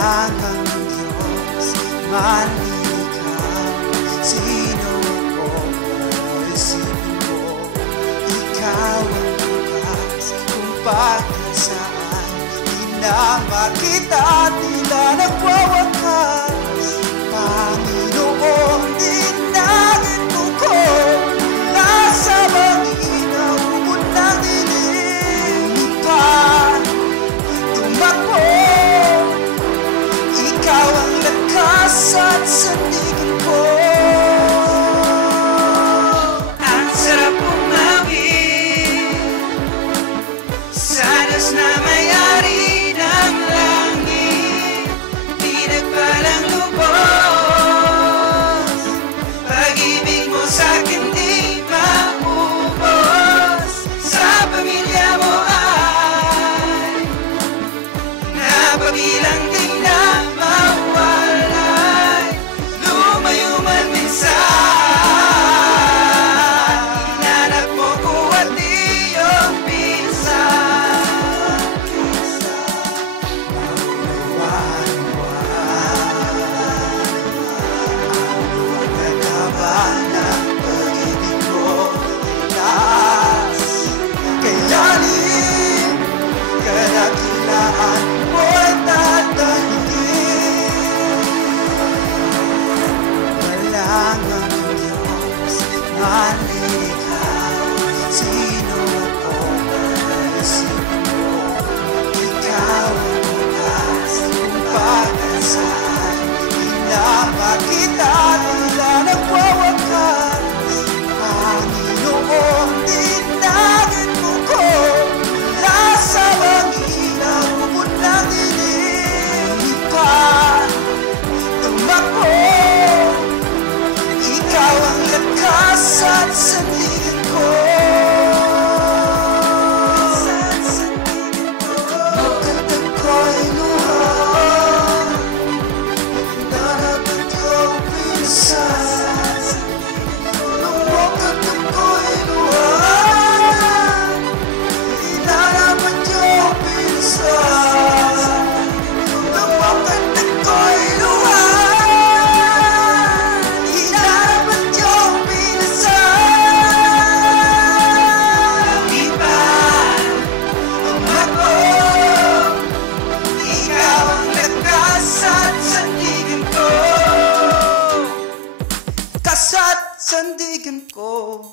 Kailangan ng Diyos manlikaw. Sino ako para isipin mo? Ikaw ang bukas kung bakit saan di na makita, tila nagwawakas. Panginoon, dinangin mo ko mula sa bangina, ubod ng dilim. Lumipad, tumakbo, ikaw ang lakas at sandigan ko. Ang sarap umawit sa Diyos na may-ari ng langit. Pinagpalang lubos, pag-ibig mo sa'kin di maubos. Sa pamilya mo ay napabilang di na mawalay. Lumayo man minsan, hinanap mo ko at iyong pinsan. Ang ng pag-ibig mo ay taas, kay lalim, kadakilaan mo'y tatangkin. Walang ang Diyos manlikaw. Sino ako para isipin mo? Ikaw ang bukas kung bakit saan di na makita, tila nagwawakas. Panginoon, dinangin mo ko mula sa bangina, ubod ng dilim. Lumipad, tumakbo, ikaw ang lakas at sandigan ko. Magkatag ko'y luha, hinanap iyong pinsan. Magkatag ko'y luha, hinanap iyong pinsan. Magkatag ko'y luha, hinanap iyong pinsan. Lumipad, tumakbo, ikaw ang lakas at sandigan ko. Lakas at sandigan ko.